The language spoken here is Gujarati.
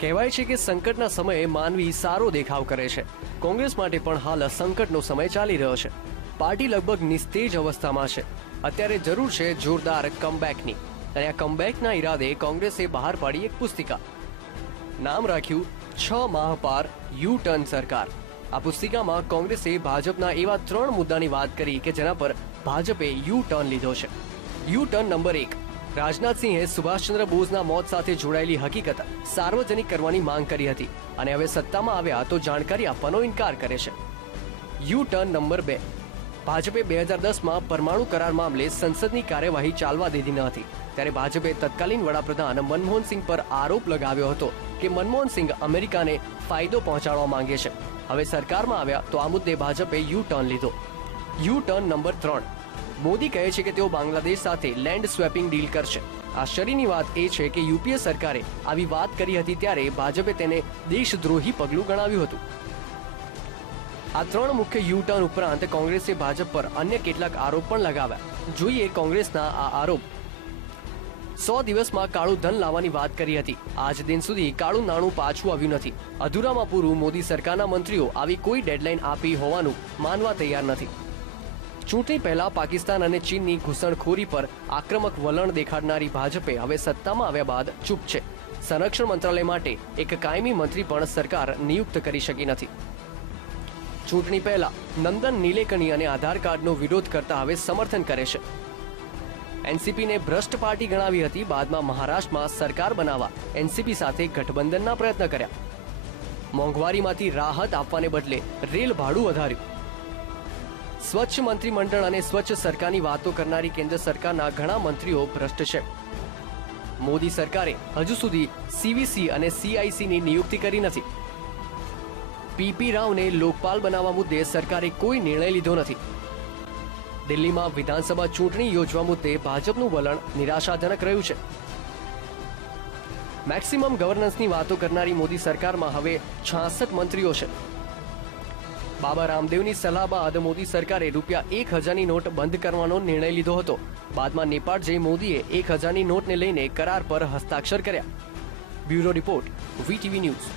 કહેવાય છે કે સંકટના સમયે માનવી સારો દેખાવ કરે છે. કોંગ્રેસ માટે પણ હાલ સંકટનો સમય ચાલી રહ્યો છે. પાર્ટી લગભગ નિસ્તેજ અવસ્થામાં છે. અત્યારે જરૂર છે જોરદાર કમબેકની, અને આ કમબેકના ઈરાદે કોંગ્રેસે બહાર પાડી એક પુસ્તિકા. નામ રાખ્યું 6 માહ પાર યુ ટર્ન સરકાર. આ પુસ્તિકામાં કોંગ્રેસે ભાજપના એવા 3 મુદ્દાની વાત કરી કે જેના પર ભાજપે યુ ટર્ન લીધો છે. યુ ટર્ન નંબર 1, રાજનાથસિંહે સુભાષચંદ્ર બોઝના મોત સાથે જોડાયેલી હકીકત સાર્વજનિક કરવાની માંગ કરી હતી અને હવે સત્તામાં આવ્યા તો જાણકારી આપવાનો ઇનકાર કરે છે. યુ ટર્ન નંબર 2, ભાજપે 2010માં પરમાણુ કરાર મામલે સંસદની કાર્યવાહી ચાલવા દીધી ન હતી ત્યારે ભાજપે તત્કાલીન વડાપ્રધાન મનમોહનસિંહ પર આરોપ લગાવ્યો હતો કે મનમોહનસિંહ અમેરિકાને ફાયદો પહોંચાડવા માંગે છે. હવે સરકારમાં આવ્યા તો આ મુદ્દે ભાજપે યુ ટર્ન લીધો. યુ ટર્ન નંબર 3, મોદી કહે છે કે તેઓ બાંગ્લાદેશ સાથે લેન્ડ સ્વેપિંગ ડીલ કરશે. આશ્ચર્યની વાત એ છે કે યુપીએ સરકારે આવી વાત કરી હતી ત્યારે ભાજપે તેને દેશદ્રોહી પગલું ગણાવ્યું હતું. આ 3 મુખ્ય યુ ટર્ન ઉપરાંત કોંગ્રેસે ભાજપ પર અન્ય કેટલાક આરોપ પણ લગાવ્યા. જોઈએ કોંગ્રેસના આ આરોપ. 100 દિવસમાં કાળું ધન લાવવાની વાત કરી હતી. આજ દિન સુધી કાળું નાણું પાછું આવ્યું નથી. અધૂરામાં પૂરું મોદી સરકારના મંત્રીઓ આવી કોઈ ડેડલાઇન આપી હોવાનું માનવા તૈયાર નથી. ચૂંટણી પહેલા પાકિસ્તાન અને ચીનની ઘૂસણખોરી પર આક્રમક વલણ દેખાડનારી ભાજપે હવે સત્તામાં આવ્યા બાદ ચૂપ છે. સંરક્ષણ મંત્રાલય માટે એક કાયમી મંત્રી પણ સરકાર નિયુક્ત કરી શકી નથી. ચૂંટણી પહેલા નંદન નીલેકણી અને આધાર કાર્ડનો વિરોધ કરતા હવે સમર્થન કરે છે. એનસીપીને ભ્રષ્ટ પાર્ટી ગણાવી હતી. બાદમાં મહારાષ્ટ્રમાં સરકાર બનાવવા એનસીપી સાથે ગઠબંધનના પ્રયત્ન કર્યા. મોંઘવારીમાંથી રાહત આપવાને બદલે રેલ ભાડું વધાર્યું. સ્વચ્છ મંત્રીમંડળ અને સ્વચ્છ સરકારની વાતો કરનારી કેન્દ્ર સરકારના ઘણા મંત્રીઓ ભ્રષ્ટ છે. મોદી સરકારે હજુ સુધી સીવીસી અને સીઆઈસીની નિયુક્તિ કરી નથી. પીપી રાવને લોકપાલ બનાવવા મુદ્દે સરકારે કોઈ નિર્ણય લીધો નથી. દિલ્હીમાં વિધાનસભા ચૂંટણી યોજવા મુદ્દે ભાજપનું વલણ નિરાશાજનક રહ્યું છે. મેક્સિમમ ગવર્નન્સની વાતો કરનારી મોદી સરકારમાં હવે 66 મંત્રીઓ છે. બાબા રામદેવની સલાહ બાદ મોદી સરકારે ₹1000ની નોટ બંધ કરવાનો નિર્ણય લીધો હતો. બાદમાં નેપાળ જઈ મોદીએ 1000ની નોટને લઈને કરાર પર હસ્તાક્ષર કર્યા. Bureau report, VTV news.